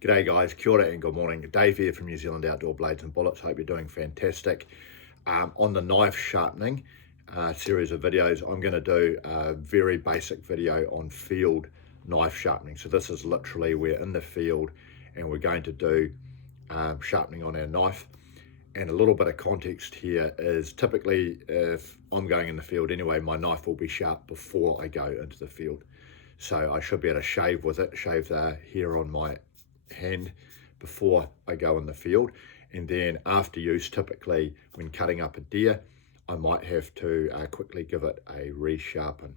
G'day guys, kia ora and good morning. Dave here from New Zealand Outdoor Blades and Bullets. Hope you're doing fantastic. On the knife sharpening series of videos, I'm going to do a very basic video on field knife sharpening. So this is literally, we're in the field and we're going to do sharpening on our knife. And a little bit of context here is typically if I'm going in the field anyway, my knife will be sharp before I go into the field. So I should be able to shave with it, shave the hair on my hand before I go in the field. And then after use, typically when cutting up a deer, I might have to quickly give it a resharpen.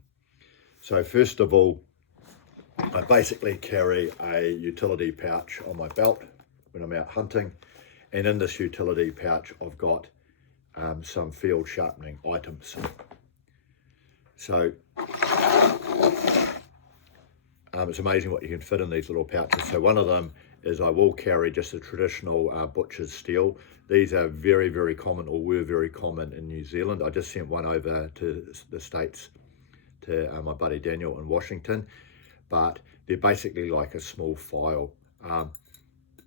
So first of all, I basically carry a utility pouch on my belt when I'm out hunting. And in this utility pouch, I've got some field sharpening items. So it's amazing what you can fit in these little pouches. So one of them is I will carry just a traditional butcher's steel. These are very, very common, or were very common in New Zealand. I just sent one over to the States to my buddy Daniel in Washington, but they're basically like a small file.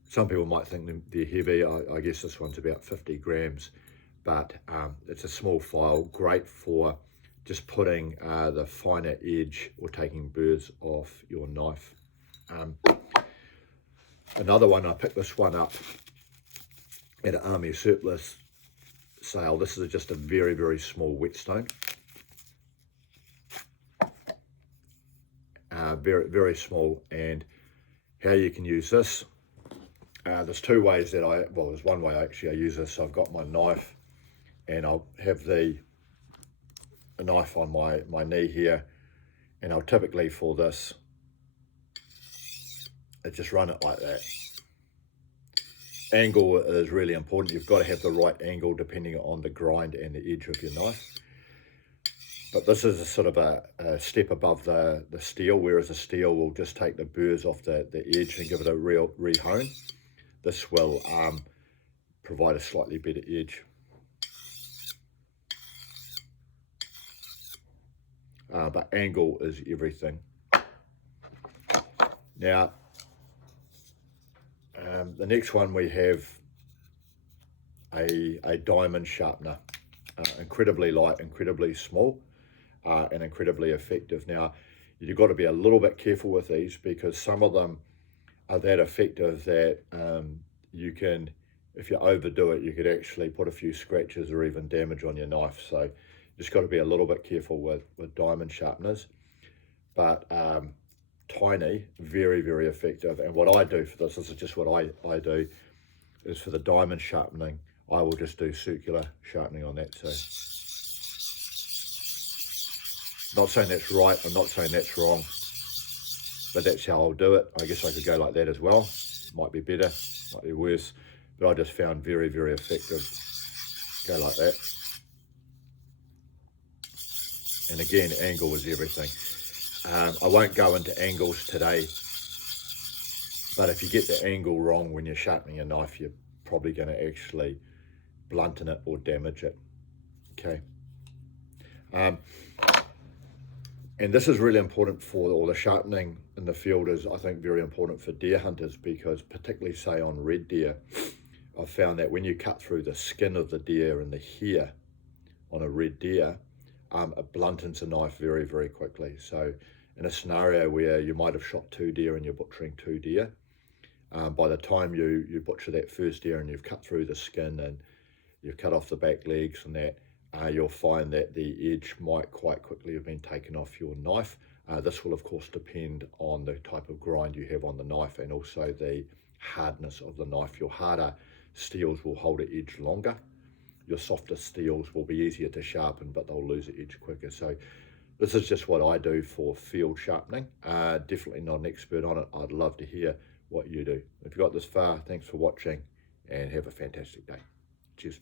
Some people might think they're heavy. I guess this one's about 50 grams, but it's a small file, great for just putting the finer edge or taking burrs off your knife. Another one, I picked this one up at an Army surplus sale. This is just a very, very small whetstone. Very, very small. And how you can use this, there's two ways that there's one way I use this. So I've got my knife and I'll have a knife on my knee here, and I'll typically for this, I just run it like that. Angle is really important. You've got to have the right angle depending on the grind and the edge of your knife. But this is a sort of a step above the steel, whereas the steel will just take the burrs off the edge and give it a real re-hone. This will provide a slightly better edge. But angle is everything. Now, the next one we have a diamond sharpener, incredibly light, incredibly small, and incredibly effective. Now, you've got to be a little bit careful with these because some of them are that effective that you can, if you overdo it, you could actually put a few scratches or even damage on your knife. So just got to be a little bit careful with diamond sharpeners. But tiny, very, very effective. And what I do for this is just what I do, is for the diamond sharpening, I will just do circular sharpening on that. So not saying that's right, I'm not saying that's wrong, but that's how I'll do it. I guess I could go like that as well. Might be better, might be worse, but I just found very, very effective. Go like that. And again, angle is everything. I won't go into angles today, but if you get the angle wrong when you're sharpening a knife, you're probably going to actually blunten it or damage it. Okay. And this is really important for all the sharpening in the field is, I think, very important for deer hunters, because particularly say on red deer, I've found that when you cut through the skin of the deer and the hair on a red deer, it bluntens a knife very, very quickly. So in a scenario where you might have shot 2 deer and you're butchering 2 deer, by the time you butcher that first deer and you've cut through the skin and you've cut off the back legs and that, you'll find that the edge might quite quickly have been taken off your knife. This will of course depend on the type of grind you have on the knife and also the hardness of the knife. Your harder steels will hold an edge longer. Your softer steels will be easier to sharpen, but they'll lose the edge quicker. So this is just what I do for field sharpening. Definitely not an expert on it. I'd love to hear what you do. If you got this far, thanks for watching and have a fantastic day. Cheers.